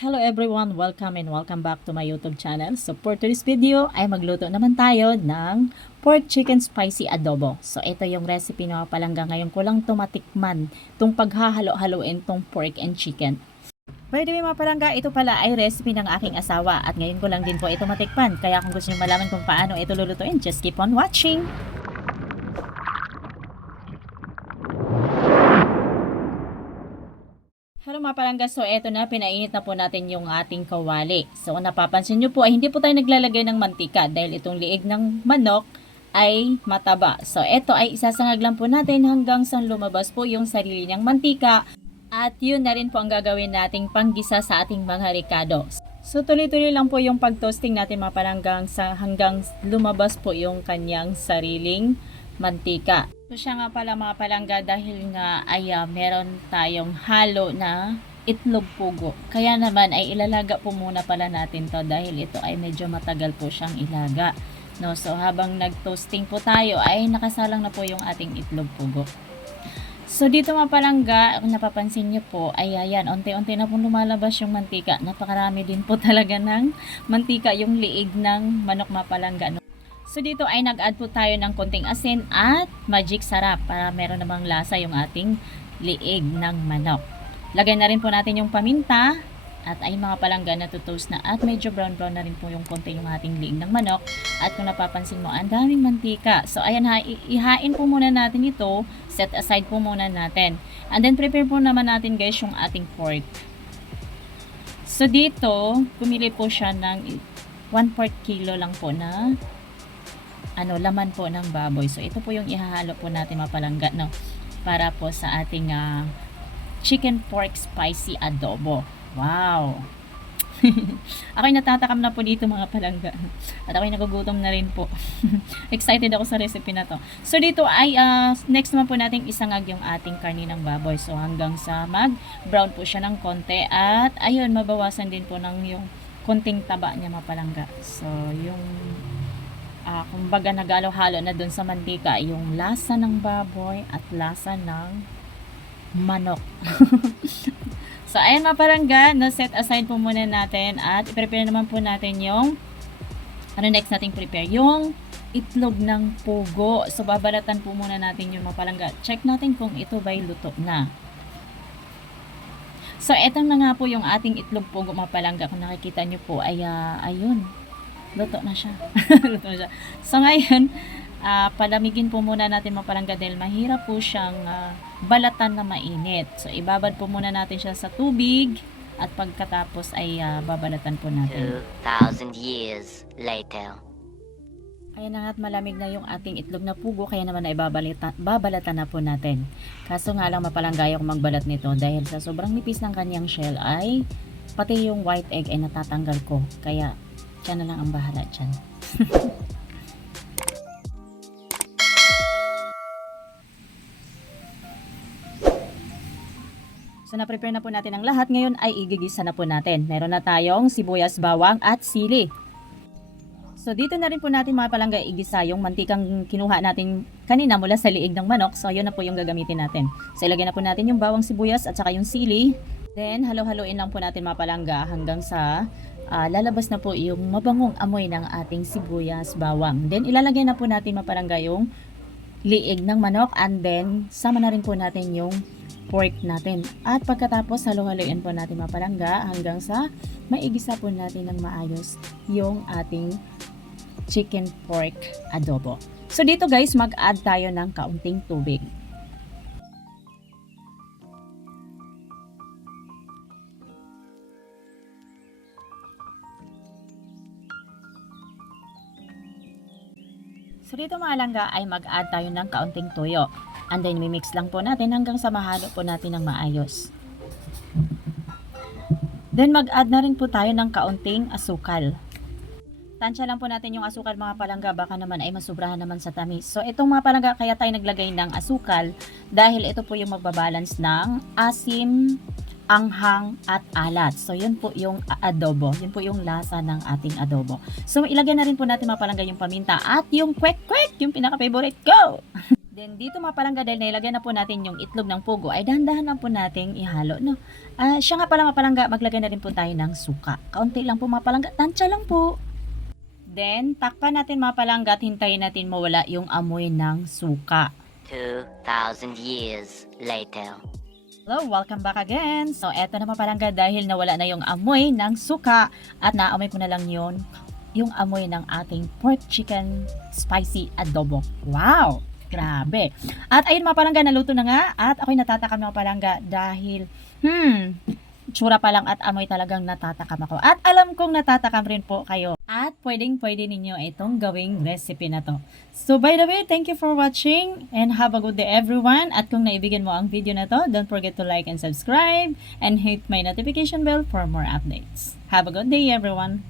Hello everyone! Welcome and welcome back to my YouTube channel. So for today's video ay magluto naman tayo ng pork chicken spicy adobo. So ito yung recipe na palangga ngayon ko lang tumatikman itong paghahalo-haloin tong pork and chicken. By the way mga palangga, ito pala ay recipe ng aking asawa at ngayon ko lang din po ito matikman. Kaya kung gusto nyo malaman kung paano ito lulutuin, just keep on watching! Hello mga palangga, so eto na, pinainit na po natin yung ating kawali. So napapansin nyo po ay hindi po tayo naglalagay ng mantika dahil itong liig ng manok ay mataba. So eto ay isasangag lang po natin hanggang sa lumabas po yung sarili niyang mantika. At yun na rin po ang gagawin nating panggisa sa ating mga ricado. So tuloy-tuloy lang po yung pag-toasting natin mga palanggang hanggang lumabas po yung kanyang sariling mantika. So siya nga pala mga palangga dahil nga ay meron tayong halo na itlog pugo. Kaya naman ay ilalaga po muna pala natin to dahil ito ay medyo matagal po siyang ilaga. No, so habang nag-toasting po tayo ay nakasalang na po yung ating itlog pugo. So dito mga palangga, kung napapansin nyo po, ay ayan, unti-unti na po lumalabas yung mantika. Napakarami din po talaga ng mantika yung liig ng manok mga palangga. No? So dito ay nag-add po tayo ng konting asin at magic sarap para meron namang lasa yung ating liig ng manok. Lagay na rin po natin yung paminta at ay mga palangga na toast na at medyo brown na rin po yung konti yung ating liig ng manok. At kung napapansin mo, ang daming mantika. So ayan ha, ihain po muna natin ito, set aside po muna natin. And then prepare po naman natin guys yung ating pork. So dito, pumili po siya ng 1/4 kilo lang po na laman po ng baboy. So ito po yung ihahalo po natin mga palangga, no, para po sa ating chicken pork spicy adobo. Wow. Ako'y natatakam na po dito mga palangga. At ako'y nagugutom na rin po. Excited ako sa recipe na to. So dito ay next naman po natin isangag yung ating karni ng baboy. So hanggang sa mag brown po siya ng konti at ayun mabawasan din po ng yung konting taba niya mga palangga. So yung kumbaga nagalo-halo na dun sa mantika yung lasa ng baboy at lasa ng manok. So ayan mga palangga, set aside po muna natin at i-prepare naman po natin yung next nating prepare yung itlog ng pugo. So babalatan po muna natin yung mga palangga. Check natin kung ito ba'y luto na. So etong na nga po yung ating itlog pugo mga palangga. Kung nakikita nyo po ay ayun, luto na siya. Luto na siya. So ngayon, palamigin po muna natin mga palangga dahil mahirap po siyang balatan na mainit. So ibabad po muna natin siya sa tubig at pagkatapos ay babalatan po natin. 2,000 years later. Ayan na nga at malamig na yung ating itlog na pugo kaya naman ay babalatan na po natin. Kaso nga lang mapalangga akong magbalat nito dahil sa sobrang nipis ng kanyang shell ay pati yung white egg ay natatanggal ko. Kaya siya na lang ang bahala dyan. So na-prepare na po natin ang lahat. Ngayon ay igigisa na po natin. Meron na tayong sibuyas, bawang at sili. So dito na rin po natin mga palangga igisa yung mantikang kinuha natin kanina mula sa liig ng manok. So yun na po yung gagamitin natin. So ilagay na po natin yung bawang, sibuyas at saka yung sili. Then halo-haloin lang po natin mga palangga hanggang sa lalabas na po yung mabangong amoy ng ating sibuyas, bawang. Then ilalagay na po natin mga palangga yung liig ng manok and then sama na rin po natin yung pork natin. At pagkatapos halo-haloin po natin mga palangga hanggang sa maigisa po natin ng maayos yung ating chicken pork adobo. So dito guys, mag-add tayo ng kaunting tubig. So dito mga palangga ay mag-add tayo ng kaunting toyo. And then mimix lang po natin hanggang sa mahalo po natin ng maayos. Then mag-add na rin po tayo ng kaunting asukal. Tansya lang po natin yung asukal mga palangga, baka naman ay masubrahan naman sa tamis. So itong mga palangga kaya tayo naglagay ng asukal dahil ito po yung magbabalance ng asim, anghang at alat. So yun po yung adobo, yun po yung lasa ng ating adobo. So ilagay na rin po natin mga palangga yung paminta at yung kwek-kwek, yung pinaka-favorite ko. Then dito mga palangga, dahil nilagyan na po natin yung itlog ng pugo, ay dahan-dahan lang po nating ihalo, no? Siya nga pala mga palangga, maglagay na rin po tayo ng suka. Kaunti lang po mga palangga, tansya lang po. Then, takpan natin mga palangga at hintayin natin mawala yung amoy ng suka. 2,000 years later. Hello, welcome back again. So, eto na mga palangga, dahil nawala na yung amoy ng suka at naamoy ko na lang yung amoy ng ating pork chicken spicy adobo. Wow! Grabe. At ayun mga palangga, naluto na nga at ako'y natatakam mga palangga dahil tsura pa lang at amoy talagang natatakam ako. At alam kong natatakam rin po kayo. At pwedeng-pwede ninyo itong gawing recipe na to. So by the way, thank you for watching and have a good day everyone. At kung naibigan mo ang video na to, don't forget to like and subscribe and hit my notification bell for more updates. Have a good day everyone.